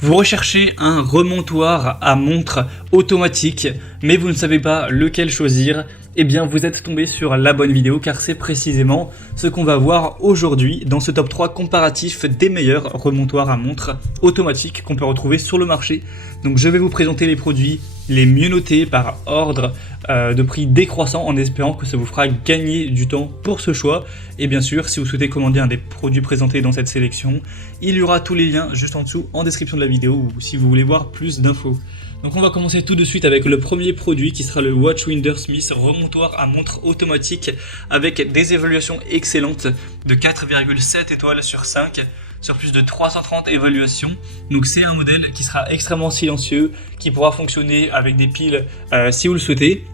Vous recherchez un remontoir à montre automatique, mais vous ne savez pas lequel choisir. Eh bien, vous êtes tombé sur la bonne vidéo car c'est précisément ce qu'on va voir aujourd'hui dans ce top 3 comparatif des meilleurs remontoirs à montre automatiques qu'on peut retrouver sur le marché. Donc, je vais vous présenter les produits les mieux notés par ordre de prix décroissant en espérant que ça vous fera gagner du temps pour ce choix. Et bien sûr, si vous souhaitez commander un des produits présentés dans cette sélection, il y aura tous les liens juste en dessous en description de la vidéo ou si vous voulez voir plus d'infos. Donc on va commencer tout de suite avec le premier produit qui sera le Watchwinder Smith remontoir à montre automatique avec des évaluations excellentes de 4,7 étoiles sur 5 sur plus de 330 évaluations. Donc c'est un modèle qui sera extrêmement silencieux, qui pourra fonctionner avec des piles si vous le souhaitez.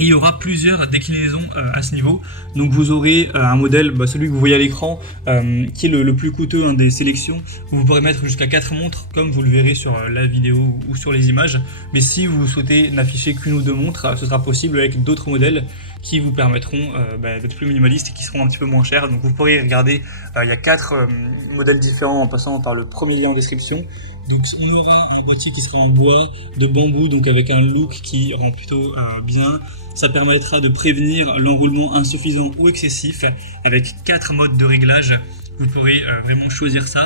Il y aura plusieurs déclinaisons à ce niveau. Donc vous aurez un modèle, celui que vous voyez à l'écran, qui est le plus coûteux des sélections. Vous pourrez mettre jusqu'à 4 montres, comme vous le verrez sur la vidéo ou sur les images. Mais si vous souhaitez n'afficher qu'une ou deux montres, ce sera possible avec d'autres modèles qui vous permettront d'être plus minimaliste et qui seront un petit peu moins chers. Donc vous pourrez regarder, il y a 4 modèles différents en passant par le premier lien en description. Donc on aura un boîtier qui sera en bois, de bambou, donc avec un look qui rend plutôt bien. Ça permettra de prévenir l'enroulement insuffisant ou excessif avec 4 modes de réglage. Vous pourrez vraiment choisir ça.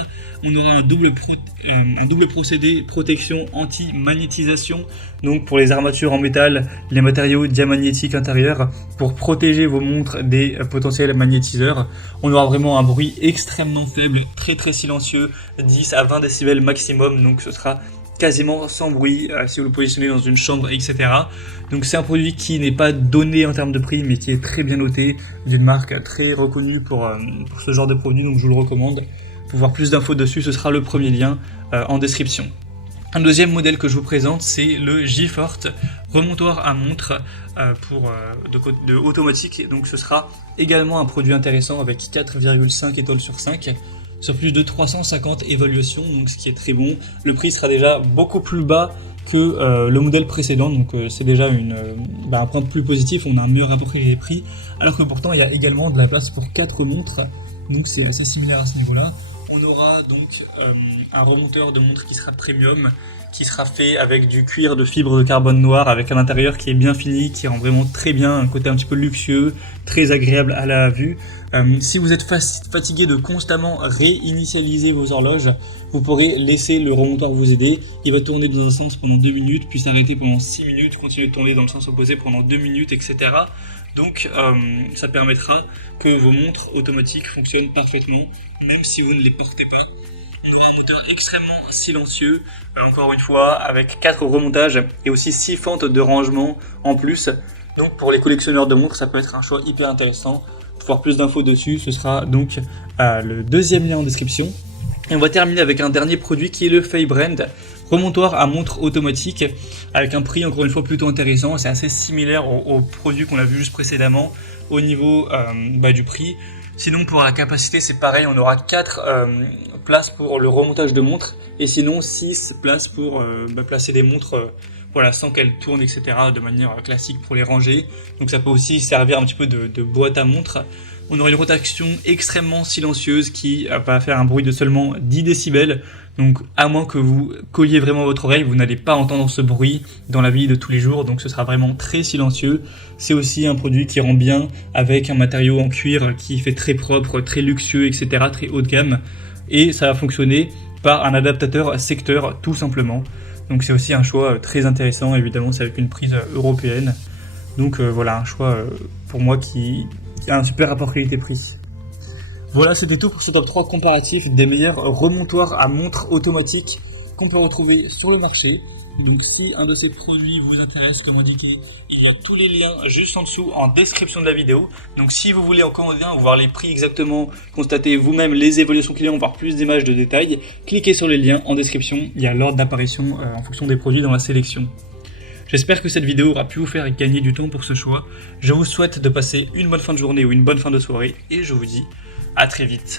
On aura un double procédé protection anti-magnétisation. Donc pour les armatures en métal, les matériaux diamagnétiques intérieurs pour protéger vos montres des potentiels magnétiseurs. On aura vraiment un bruit extrêmement faible, très silencieux, 10 à 20 décibels maximum. Donc ce sera quasiment sans bruit si vous le positionnez dans une chambre, etc. Donc c'est un produit qui n'est pas donné en termes de prix, mais qui est très bien noté, d'une marque très reconnue pour ce genre de produit, donc je vous le recommande. Pour voir plus d'infos dessus, ce sera le premier lien en description. Un deuxième modèle que je vous présente, c'est le G-Forte remontoir à montre de automatique. Donc ce sera également un produit intéressant avec 4,5 étoiles sur 5. Sur plus de 350 évaluations, donc ce qui est très bon. Le prix sera déjà beaucoup plus bas que le modèle précédent, donc c'est déjà un point plus positif, on a un meilleur rapport qualité-prix, alors que pourtant il y a également de la place pour 4 montres, donc c'est assez similaire à ce niveau-là. On aura donc un remonteur de montre qui sera premium, qui sera fait avec du cuir de fibre de carbone noir, avec un intérieur qui est bien fini, qui rend vraiment très bien, un côté un petit peu luxueux, très agréable à la vue. Si vous êtes fatigué de constamment réinitialiser vos horloges, vous pourrez laisser le remontoir vous aider. Il va tourner dans un sens pendant 2 minutes, puis s'arrêter pendant 6 minutes, continuer de tourner dans le sens opposé pendant 2 minutes, etc. Donc ça permettra que vos montres automatiques fonctionnent parfaitement, même si vous ne les portez pas. On aura un moteur extrêmement silencieux, encore une fois, avec 4 remontages et aussi 6 fentes de rangement en plus. Donc pour les collectionneurs de montres, ça peut être un choix hyper intéressant. Pour voir plus d'infos dessus, ce sera donc le deuxième lien en description. Et on va terminer avec un dernier produit qui est le Feybrand remontoir à montre automatique avec un prix encore une fois plutôt intéressant. C'est assez similaire au produit qu'on a vu juste précédemment au niveau du prix. Sinon pour la capacité c'est pareil, on aura 4 places pour le remontage de montre et sinon 6 places pour placer des montres sans qu'elles tournent, etc. de manière classique pour les ranger. Donc ça peut aussi servir un petit peu de boîte à montre. On aura une rotation extrêmement silencieuse qui va faire un bruit de seulement 10 décibels. Donc à moins que vous colliez vraiment votre oreille, vous n'allez pas entendre ce bruit dans la vie de tous les jours. Donc ce sera vraiment très silencieux. C'est aussi un produit qui rend bien avec un matériau en cuir qui fait très propre, très luxueux, etc. très haut de gamme. Et ça va fonctionner par un adaptateur secteur tout simplement. Donc c'est aussi un choix très intéressant. Évidemment c'est avec une prise européenne. Donc voilà un choix pour moi qui a un super rapport qualité-prix. Voilà, c'était tout pour ce top 3 comparatif des meilleurs remontoirs à montre automatique qu'on peut retrouver sur le marché. Donc si un de ces produits vous intéresse, comme indiqué, il y a tous les liens juste en dessous en description de la vidéo. Donc si vous voulez en commander un, voir les prix exactement, constater vous-même les évaluations clients, voir plus d'images de détails, cliquez sur les liens en description. Il y a l'ordre d'apparition en fonction des produits dans la sélection. J'espère que cette vidéo aura pu vous faire gagner du temps pour ce choix. Je vous souhaite de passer une bonne fin de journée ou une bonne fin de soirée et je vous dis à très vite.